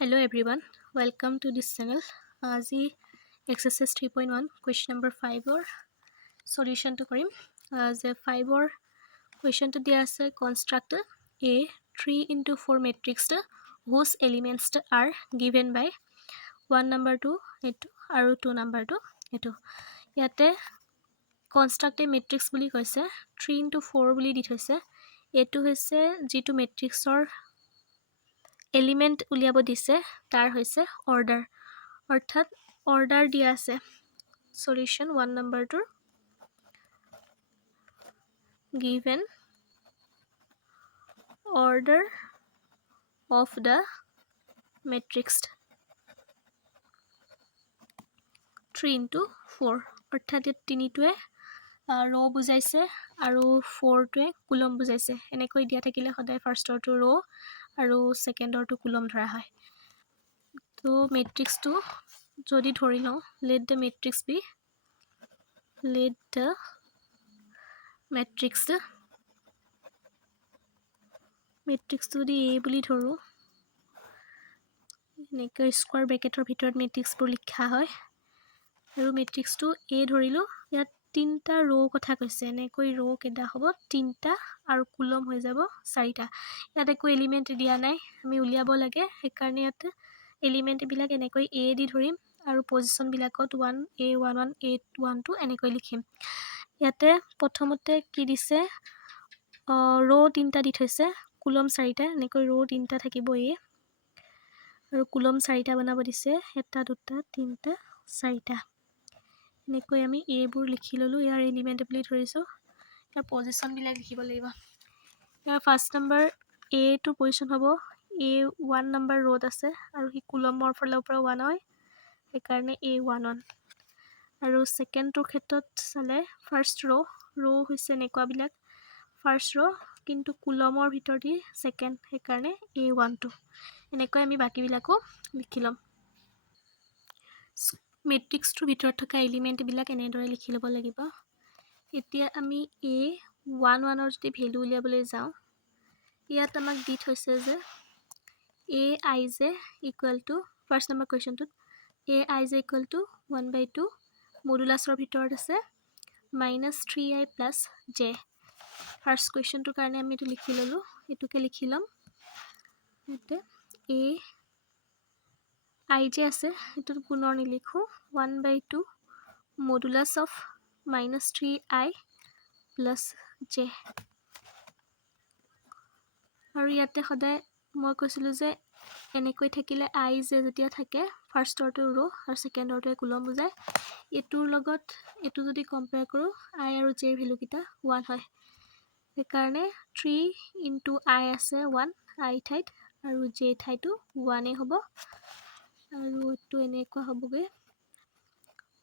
Hello everyone, welcome to this channel. আজি exercise 3.1 question number 5 or solution to কৰিম যে 5 or question to দিয়া আছে construct a 3 into 4 matrix whose elements are given by 1 number 2 এটো আৰু 2 number 2 এটো ইয়াতে construct a matrix বুলি কৈছে 3 into 4 বুলি দি থৈছে এটো হৈছে যেটো matrixৰ এলিমেন্ট উলিয়াব দিছে তাৰ হৈছে অৰ্ডাৰ অৰ্থাৎ অৰ্ডাৰ দিয়া আছে solution 1 number 2 given order of the matrix 3 into 4 অৰ্থাৎ তিনিটোৱে ৰ বুজাইছে আৰু 4 টোৱে কুলম বুজাইছে এনেকৈ দিয়া থাকিলে সদায় ফাৰ্ষ্টৰটো ৰ আৰু সেকেন্ডৰটো কুলম ধৰা হয় তো মেট্ৰিক্সটো যদি ধৰি লওঁ let the matrix be মেট্ৰিক্সটো the a বুলি ধৰো এনেকৈ স্কয়াৰ ব্ৰেকেটৰ ভিতৰত মেট্ৰিক্সবোৰ লিখা হয় আৰু মেট্ৰিক্সটো a ধৰিলো ইয়াত তিনটা ৰ কথা কৈছে এনেকৈ ৰ কেডা হ'ব তিনটা আৰু কুলম হৈ যাব চাৰিটা ইয়াত একো এলিমেন্ট দিয়া নাই আমি উলিয়াব লাগে সেইকাৰণে ইয়াত এলিমেন্ট বিলাক এনেকৈ a দি ধৰিম আৰু পজিশন বিলাকত 1 a11 a12 এনেকৈ লিখিম ইয়াতে প্ৰথমতে কি দিছে ৰ তিনটা দি থৈছে কুলম চাৰিটা এনেকৈ ৰ তিনটা থাকিব a আৰু কুলম চাৰিটা বনাব দিছে এটা দুটা তিনটা চাৰিটা এনেকৈ আমি a বোৰ লিখি ললো ইয়াৰ এলিমেন্ট বুলি ধৰিছো ইয়াৰ পজিশন বিলাক লিখিব লাগিব ইয়াৰ first number a two position হ'ব a1 নম্বৰ ৰোড আছে আৰু হি কুলমৰ ফালৰ পৰা 1 হয় সেইকাৰণে a11 আৰু সেকেন্ড টোৰ ক্ষেত্ৰত চালে ফাৰ্স্ট ৰ হৈছে নেকুৱা বিলাক ফাৰ্স্ট ৰ কিন্তু কুলমৰ ভিতৰতে সেকেন্ড সেইকাৰণে a12 এনেকৈ আমি বাকি বিলাকো লিখি লম মেট্ৰিক্সটোৰ ভিতৰত থকা এলিমেন্ট বিলাক এনেদৰে লিখি লব লাগিব এতিয়া আমি a11 ৰ যদি ভ্যালু উলিয়াবলৈ যাওঁ ইয়াত আমাক দি থৈছে যে aij equal to first number question to aij equal to 1/2 মডুলাছৰ ভিতৰত আছে -3i plus j first question to কাৰণে আমি এটো লিখি ললো এটোকে লিখি লম এতে a ij আছে এটো পুনৰ নিলিখো 1/2 modulus of -3i plus j আৰু ইয়াতে সদায় মই কৈছিলো যে এনেকৈ থাকিলে i যে যেতিয়া থাকে ফাৰ্স্ট অৰটো ৰ আৰু সেকেন্ড অৰটো কুলম বুজায় এটোৰ লগত এটো যদি কম্পেয়াৰ কৰো i আৰু j ৰ ভ্যালু কিটা 1 হয় সেইকাৰণে 3 into i আছে 1 i ঠাইত আৰু j ঠাইতো 1 এ হ'ব আৰু এটো এনেকুৱা হ'বগে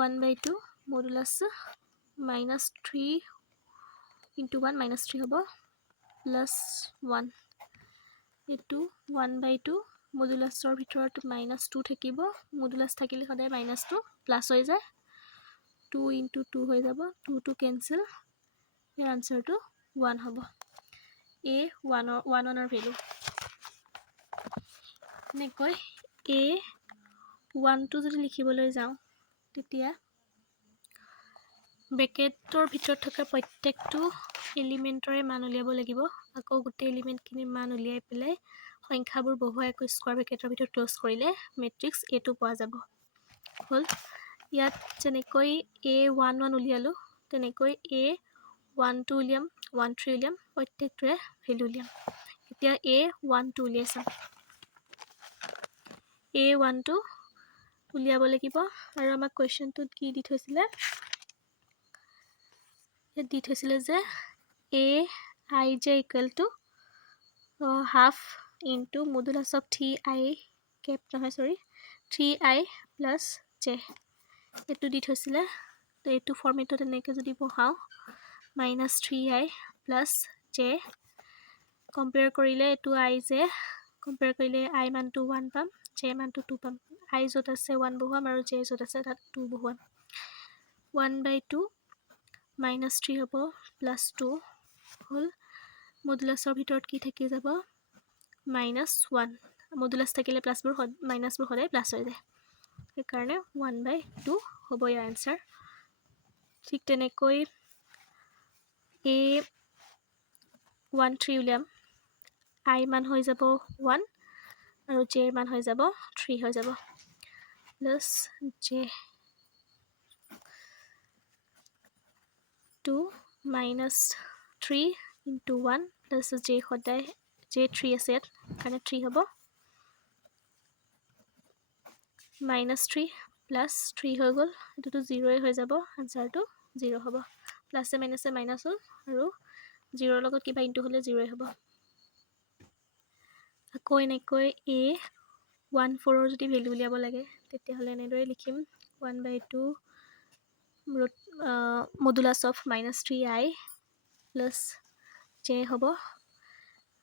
1/2 modulus -3 into 1 -3 হ'ব plus 1 এটো 1/2 মডুলাছৰ ভিতৰত -2 থাকিব মডুলাছ থাকিলে সদায় -2 প্লাস হৈ যায় 2 into 2 হৈ যাব 2 to cancel ইয়াৰ আনসাৰটো 1 হ'ব a1 ৰ ভ্যালু নেকৈ a1 টো যদি লিখিবলৈ যাওঁ তেতিয়া ব্ৰেকেটৰ ভিতৰত থকা প্ৰত্যেকটো এলিমেন্টৰে মান উলিয়াব লাগিব আকৌ গোটেই এলিমেন্ট কিনি মান উলিয়াই পেলাই সংখ্যাবোৰ বহুৱাকৈ স্কয়াৰ ব্ৰেকেটৰ ভিতৰত ক্লোজ কৰিলে মেট্ৰিক্স a2 পোৱা যাব হল ইয়াত যেনেকৈ a11 উলিয়ালো তেনেকৈ a12 উলিয়াম 13 উলিয়াম প্ৰত্যেকটোৰে ভ্যালু উলিয়াম এতিয়া a12 উলিয়াম a12 উলিয়াব লাগিব আৰু আমাক কোৱেশ্চনটোত কি দি থৈছিলে দি থৈছিলে যে aij equal to half into modulus of 3i cap নহয় sorry 3i plus j এটো দি থৈছিলে তো এটো ফৰ্মেটত এনেকৈ যদি বহাও -3i plus j কম্পেয়াৰ কৰিলে এটো i j কম্পেয়াৰ কৰিলে i মানটো 1 পাম j মানটো 2 পাম i যত আছে 1 বহুৱাম আৰু j যত আছে তাত 2 বহুৱাম 1/2 -3 হ'ব +2 হল মডুলাছৰ ভিতৰত কি থাকি যাব -1 মডুলাছ থাকিলে প্লাছবোৰ মাইনাছবোৰ সদায় প্লাছ হৈ যায়, সেইকাৰণে 1/2 হ'ব ইয়াৰ এনচাৰ। ঠিক তেনেকৈ A13 উলিয়াম। I মান হৈ যাব 1 আৰু J মান হৈ যাব 3 হৈ যাব, plus J 2 minus 3 into 1 plus J সদায় J3 আছে ইয়াত, কাৰণে 3 হ'ব, minus 3 plus 3 হৈ গ'ল, এইটোতো 0 হৈ যাব, আনচাৰটো 0 হ'ব। প্লাছে মাইনাছে মাইনাছ হ'ল আৰু 0ৰ লগত কিবা ইনটু হ'লে 0 হ'ব। আকৌ এনেকৈ A14ৰ যদি ভেলু উলিয়াব লাগে তেতিয়াহ'লে এনেদৰে লিখিম 1/2 modulus of -3i plus J হ'ব,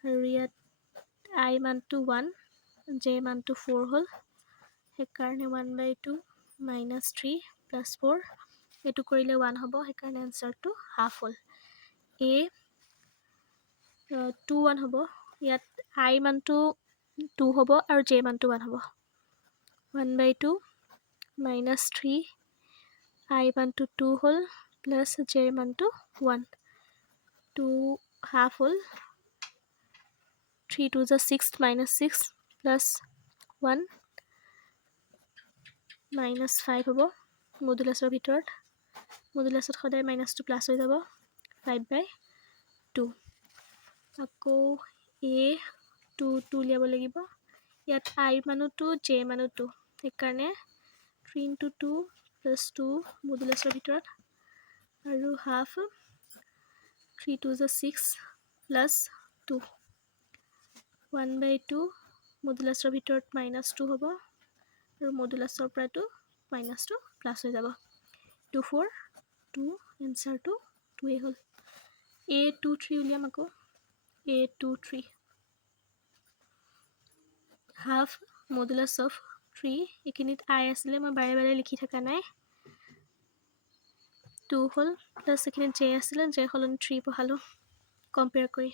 আৰু ইয়াত I মানটো 1 J মানটো 4 হ'ল, সেইকাৰণে 1/2 -3 প্লাছ 4 এইটো কৰিলে 1 হ'ব, সেইকাৰণে এনচাৰটো হাফ হ'ল। A21 হ'ব, ইয়াত I মানটো 2 হ'ব আৰু J মানটো 1 হ'ব, 1/2 -3 I মানটো 2 হ'ল প্লাছ J মানটো 1, 2 হাফ হ'ল, 3 2 6 -6 প্লাছ 1 -5 হ'ব মডুলাছৰ ভিতৰত, মডুলাছত সদায় মাইনাছটো প্লাছ হৈ যাব, 5/2। আকৌ A22 উলিয়াব লাগিব, ইয়াত I মানো 2 J মানো 2, সেইকাৰণে 3 into 2 plus 2 মডুলাছৰ ভিতৰত, আৰু হাফ 3 2 6 plus 2, 1/2 মডুলাছৰ ভিতৰত -2 হ'ব আৰু মডুলাছৰ পৰাটো মাইনাছটো প্লাছ হৈ যাব, 2 4 2 এনচাৰটো 2 হ'ল। A23 উলিয়াম আকৌ, A23 হাফ মডুলাছ অফ 3, এইখিনিত I আছিলে মই বাৰে বাৰে লিখি থকা নাই, 2 হ'ল, প্লাছ এইখিনিত J আছিলে, J সলনি 3 বহালোঁ কম্পেয়াৰ কৰি,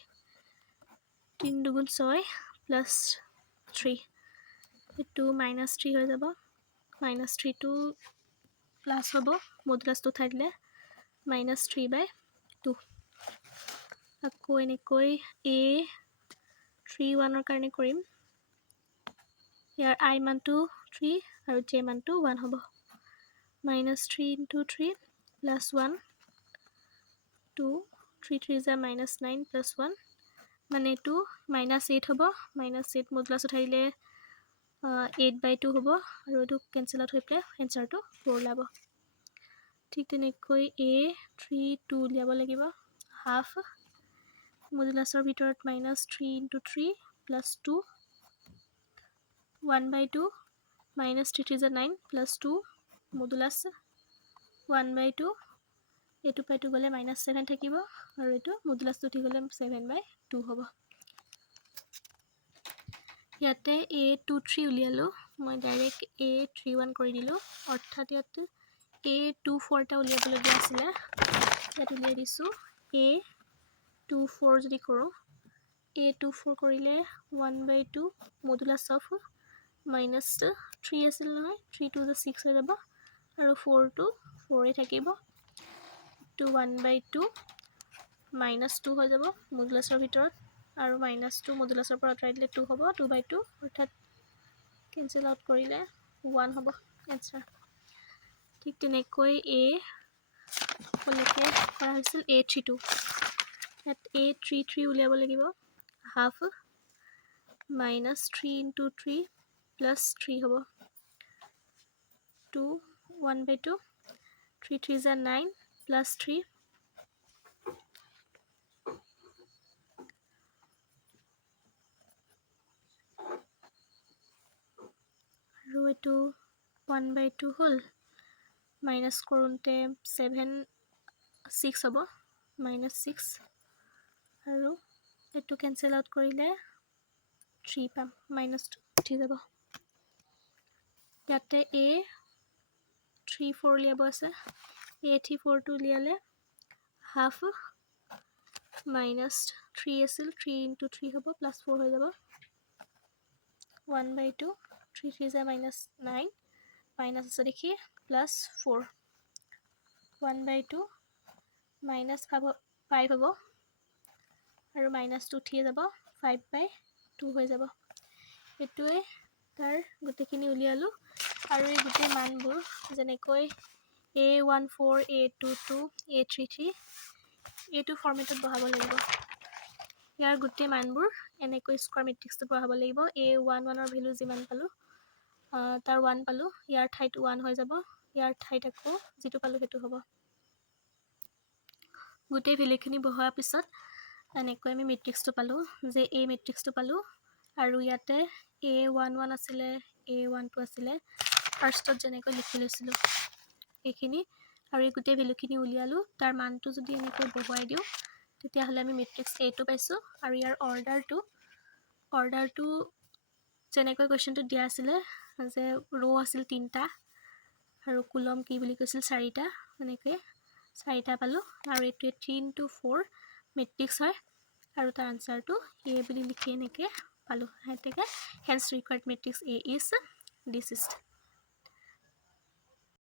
3 2 6 প্লাছ 3, এইটো -3 হৈ যাব, -3টো প্লাছ হ'ব মডুলাছটো উঠাই দিলে, -3/2। আকৌ এনেকৈ A31ৰ কাৰণে কৰিম, ইয়াৰ I মানটো 3 আৰু J মানটো 1 হ'ব, -3 into 3 plus 1 2 3 3 -9 plus 1, মানে এইটো -8 হ'ব, -8 মডুলাছ উঠাই দিলে 8/2 হ'ব আৰু এইটো কেঞ্চেল আউট হৈ পেলাই এনচাৰটো 4 ওলাব। ঠিক তেনেকৈ A32 উলিয়াব লাগিব, হাফ মডুলাছৰ ভিতৰত -3 into 3 plus 2, 1/2 -3 3 9 plus 2 মডুলাছ 1/2, এইটো পাইটো গ'লে -7 থাকিব আৰু এইটো মডুলাছটো উঠি গ'লে 7/2 হ'ব। ইয়াতে A23 উলিয়ালোঁ, মই ডাইৰেক্ট A31 কৰি দিলোঁ, অৰ্থাৎ ইয়াতে A24 এটা উলিয়াবলগীয়া আছিলে, ইয়াত উলিয়াই দিছোঁ। A24 যদি কৰোঁ, A24 কৰিলে 1/2 মডুলাছ অফ -3 আছিল নহয়, 3 2 6 হৈ যাব আৰু 4টো 4 থাকিব, এইটো 1/2 -2 হৈ যাব মডুলাছৰ ভিতৰত, আৰু -2 মডুলাছৰ পৰা আঁতৰাই দিলে 2 হ'ব, 2/2, অৰ্থাৎ কেঞ্চেল আউট কৰিলে 1 হ'ব এনচাৰ। ঠিক তেনেকৈ কলৈকে কৰা হৈছিল A32, ইয়াত A33 উলিয়াব লাগিব, হাফ -3 into 3 plus 3 হ'ব, 2 1/2 3 3 9 plus 3, আৰু এইটো 1/2 হ'ল, মাইনাছ কৰোঁতে 6 হ'ব, -6 আৰু এইটো কেঞ্চেল আউট কৰিলে 3 পাম, মাইনাছটো উঠি যাব। ইয়াতে A34 উলিয়াব আছে, A34টো উলিয়ালে হাফ -3 আছিল, 3 into 3 হ'ব, +4 হৈ যাব, 1/2 3 3 is -9 মাইনাছ আছে দেখি +4 1/2 -5 হ'ব আৰু -2 উঠিয়ে যাব 5/2 হৈ যাব এইটোৱে তাৰ গোটেইখিনি উলিয়ালোঁ আৰু এই গোটেই মানবোৰ যেনেকৈ A14 A22 A33 এইটো ফৰ্মেটত বহাব লাগিব ইয়াৰ গোটেই মানবোৰ এনেকৈ স্কোৱাৰ মেট্ৰিক্সটো বহাব লাগিব A11ৰ ভেলু যিমান পালোঁ তাৰ 1 পালোঁ ইয়াৰ ঠাইত 1 হৈ যাব ইয়াৰ ঠাইত আকৌ যিটো পালোঁ সেইটো হ'ব গোটেই ভেলুখিনি বহোৱাৰ পিছত এনেকৈ আমি মেট্ৰিক্সটো পালোঁ যে A মেট্ৰিক্সটো পালোঁ আৰু ইয়াতে A11 আছিলে A12 আছিলে ফাৰ্ষ্টত যেনেকৈ লিখি লৈছিলোঁ এইখিনি আৰু এই গোটেই ভেলুখিনি উলিয়ালোঁ তাৰ মানটো যদি এনেকৈ বহুৱাই দিওঁ তেতিয়াহ'লে আমি মেট্ৰিক্স Aটো পাইছোঁ আৰু ইয়াৰ অৰ্ডাৰটো যেনেকৈ কুৱেশ্যনটোত দিয়া আছিলে যে ৰ' আছিল 3টা আৰু কুলম কি বুলি কৈছিল 4টা এনেকৈ 4টা পালোঁ আৰু এইটোৱে 3 × 4 মেট্ৰিক্স হয় আৰু তাৰ আনচাৰটো A বুলি লিখি এনেকৈ পালোঁ hence required matrix A is ডিচিছড